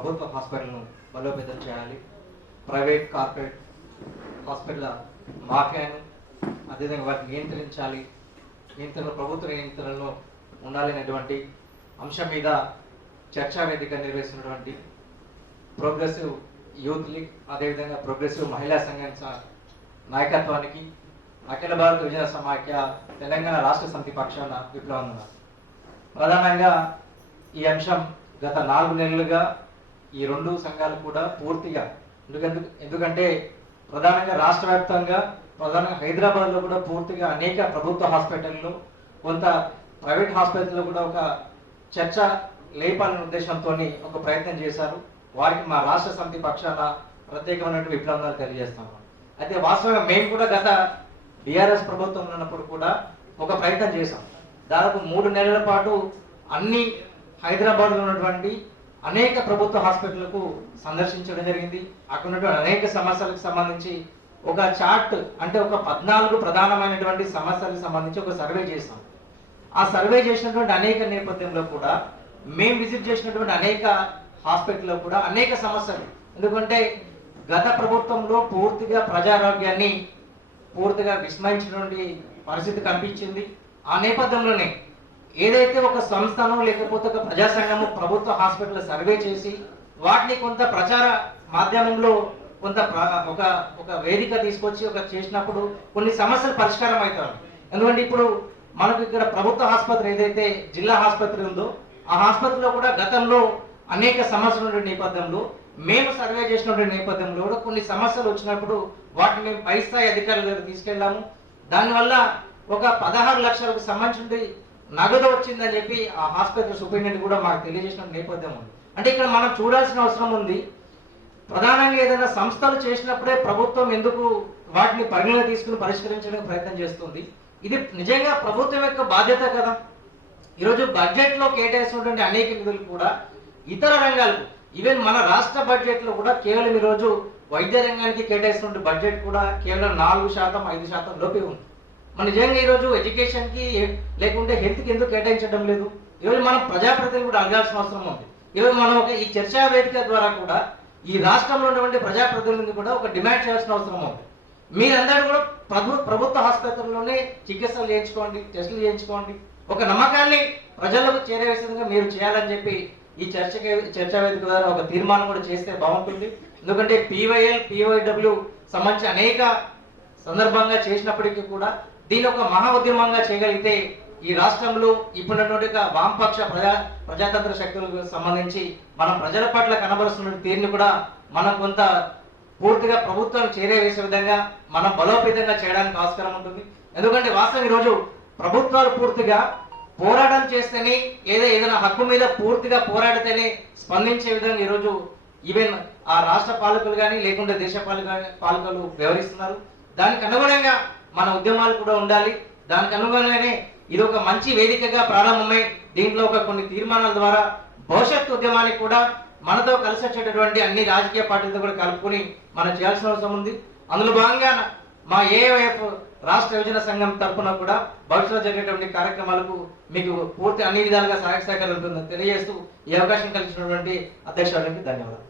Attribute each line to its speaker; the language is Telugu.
Speaker 1: ప్రభుత్వ హాస్పిటల్ను బలోపేతం చేయాలి. ప్రైవేట్ కార్పొరేట్ హాస్పిటల్ మాఫియాను అదేవిధంగా వాటిని నియంత్రించాలి. నియంత్రణ ప్రభుత్వ నియంత్రణలో ఉండాలనేటువంటి అంశం మీద చర్చా వేదిక నిర్వహిస్తున్నటువంటి ప్రోగ్రెసివ్ యూత్ లీగ్ అదేవిధంగా ప్రోగ్రెసివ్ మహిళా సంఘం నాయకత్వానికి అఖిల భారత విజయ సమాఖ్య తెలంగాణ రాష్ట్ర సమితి పక్షాన విప్లవం ప్రధానంగా ఈ అంశం గత నాలుగు నెలలుగా ఈ రెండు సంఘాలు కూడా పూర్తిగా. ఎందుకంటే ఎందుకంటే ప్రధానంగా రాష్ట్ర వ్యాప్తంగా ప్రధానంగా హైదరాబాద్లో కూడా పూర్తిగా అనేక ప్రభుత్వ హాస్పిటల్లో కొంత ప్రైవేట్ హాస్పిటల్లో కూడా ఒక చర్చ లేపాలనే ఉద్దేశంతో ఒక ప్రయత్నం చేశారు. వారికి మా రాష్ట్ర సమితి పక్షాన ప్రత్యేకమైనటువంటి విప్లవాలు తెలియజేస్తాము అయితే వాస్తవంగా మేము కూడా గత బీఆర్ఎస్ ప్రభుత్వం ఉన్నప్పుడు కూడా ఒక ప్రయత్నం చేశాం. దాదాపు మూడు నెలల పాటు అన్ని హైదరాబాద్లో ఉన్నటువంటి అనేక ప్రభుత్వ హాస్పిటల్కు సందర్శించడం జరిగింది. అక్కడ ఉన్నటువంటి అనేక సమస్యలకు సంబంధించి ఒక చార్ట్ అంటే ఒక పద్నాలుగు ప్రధానమైనటువంటి సమస్యలకు సంబంధించి ఒక సర్వే చేసాం ఆ సర్వే చేసినటువంటి అనేక నేపథ్యంలో కూడా మేము విజిట్ చేసినటువంటి అనేక హాస్పిటల్లో కూడా అనేక సమస్యలు. ఎందుకంటే గత ప్రభుత్వంలో పూర్తిగా ప్రజారోగ్యాన్ని పూర్తిగా విస్మరించినటువంటి పరిస్థితి కనిపించింది. ఆ నేపథ్యంలోనే ఏదైతే ఒక సంస్థను లేకపోతే ఒక ప్రజాసంఘము ప్రభుత్వ హాస్పిటల్ సర్వే చేసి వాటిని కొంత ప్రచార మాధ్యమంలో కొంత ఒక ఒక వేదిక తీసుకొచ్చి ఒక చేసినప్పుడు కొన్ని సమస్యలు పరిష్కారం అవుతారు ఎందుకంటే ఇప్పుడు మనకు ఇక్కడ ప్రభుత్వ ఆసుపత్రి ఏదైతే జిల్లా ఆసుపత్రి ఉందో ఆ ఆసుపత్రిలో కూడా గతంలో అనేక సమస్యలు ఉండే నేపథ్యంలో మేము సర్వే చేసినటువంటి నేపథ్యంలో కూడా కొన్ని సమస్యలు వచ్చినప్పుడు వాటిని మేము పై స్థాయి అధికారుల దగ్గర తీసుకెళ్ళాము. దానివల్ల ఒక పదహారు లక్షలకు సంబంధించి నగదు వచ్చిందని చెప్పి ఆ హాస్పిటల్ సూపరింటెండెంట్ కూడా మాకు తెలియజేసిన నేపథ్యం ఉంది. అంటే ఇక్కడ మనం చూడాల్సిన అవసరం ఉంది. ప్రధానంగా ఏదైనా సంస్థలు చేసినప్పుడే ప్రభుత్వం ఎందుకు వాటిని పరిగణన తీసుకుని పరిష్కరించడానికి ప్రయత్నం చేస్తుంది? ఇది నిజంగా ప్రభుత్వం యొక్క బాధ్యత కదా. ఈరోజు బడ్జెట్లో కేటాయిస్తున్నటువంటి అనేక నిధులు కూడా ఇతర రంగాలకు ఈవెన్ మన రాష్ట్ర బడ్జెట్లో కూడా కేవలం ఈరోజు వైద్య రంగానికి కేటాయిస్తున్న బడ్జెట్ కూడా కేవలం నాలుగు శాతం ఐదు శాతం లోపే ఉంది. మన నిజంగా ఈరోజు ఎడ్యుకేషన్కి లేకుంటే హెల్త్కి ఎందుకు కేటాయించడం లేదు? ఈరోజు మనం ప్రజాప్రతినిధులు కూడా అడగాల్సిన అవసరం ఉంది. ఈరోజు మనం ఒక ఈ చర్చా వేదిక ద్వారా కూడా ఈ రాష్ట్రంలో ఉన్నటువంటి ప్రజాప్రతినిధులు కూడా ఒక డిమాండ్ చేయాల్సిన అవసరం ఉంది. మీరందరూ కూడా ప్రభు ప్రభుత్వ ఆసుపత్రుల్లోనే చికిత్సలు చేయించుకోండి టెస్టులు చేయించుకోండి. ఒక నమ్మకాన్ని ప్రజలకు చేరవేసే మీరు చేయాలని చెప్పి ఈ చర్చకి చర్చా వేదిక ద్వారా ఒక తీర్మానం కూడా చేస్తే బాగుంటుంది. ఎందుకంటే పీవైఎల్ పీవైడబ్ల్యూ సంబంధించి అనేక సందర్భంగా చేసినప్పటికీ కూడా దీని ఒక మహా ఉద్యమంగా చేయగలిగితే ఈ రాష్ట్రంలో ఇప్పుడున్నటువంటి వామపక్ష ప్రజా ప్రజాతంత్ర శక్తులకు సంబంధించి మనం ప్రజల పట్ల కనబరుస్తున్న తీరుని కూడా మనం కొంత పూర్తిగా ప్రభుత్వం చేరవేసే విధంగా మనం బలోపేతంగా చేయడానికి ఆస్కారం ఉంటుంది. ఎందుకంటే వాస్తవం ఈరోజు ప్రభుత్వాలు పూర్తిగా పోరాటం చేస్తేనే లేదా ఏదైనా హక్కు మీద పూర్తిగా పోరాడితేనే స్పందించే విధంగా ఈరోజు ఈవెన్ ఆ రాష్ట్ర పాలకులు కానీ లేకుంటే దేశ పాలక పాలకులు వ్యవహరిస్తున్నారు. దానికి అనుగుణంగా మన ఉద్యమాలు కూడా ఉండాలి. దానికి అనుగుణంగానే ఇది ఒక మంచి వేదికగా ప్రారంభమై దీంట్లో ఒక కొన్ని తీర్మానాల ద్వారా భవిష్యత్ ఉద్యమానికి కూడా మనతో కలిసి వచ్చేటటువంటి అన్ని రాజకీయ పార్టీలతో కూడా కలుపుకొని మనం చేయాల్సిన అవసరం ఉంది. అందులో భాగంగా మా ఏఎఫ్ రాష్ట్ర యోజన సంఘం తరఫున కూడా భవిష్యత్తులో జరిగేటువంటి కార్యక్రమాలకు మీకు పూర్తి అన్ని విధాలుగా సహాయక సహకారం తెలియజేస్తూ ఈ అవకాశం కలిగినటువంటి అధ్యక్షులకి ధన్యవాదాలు.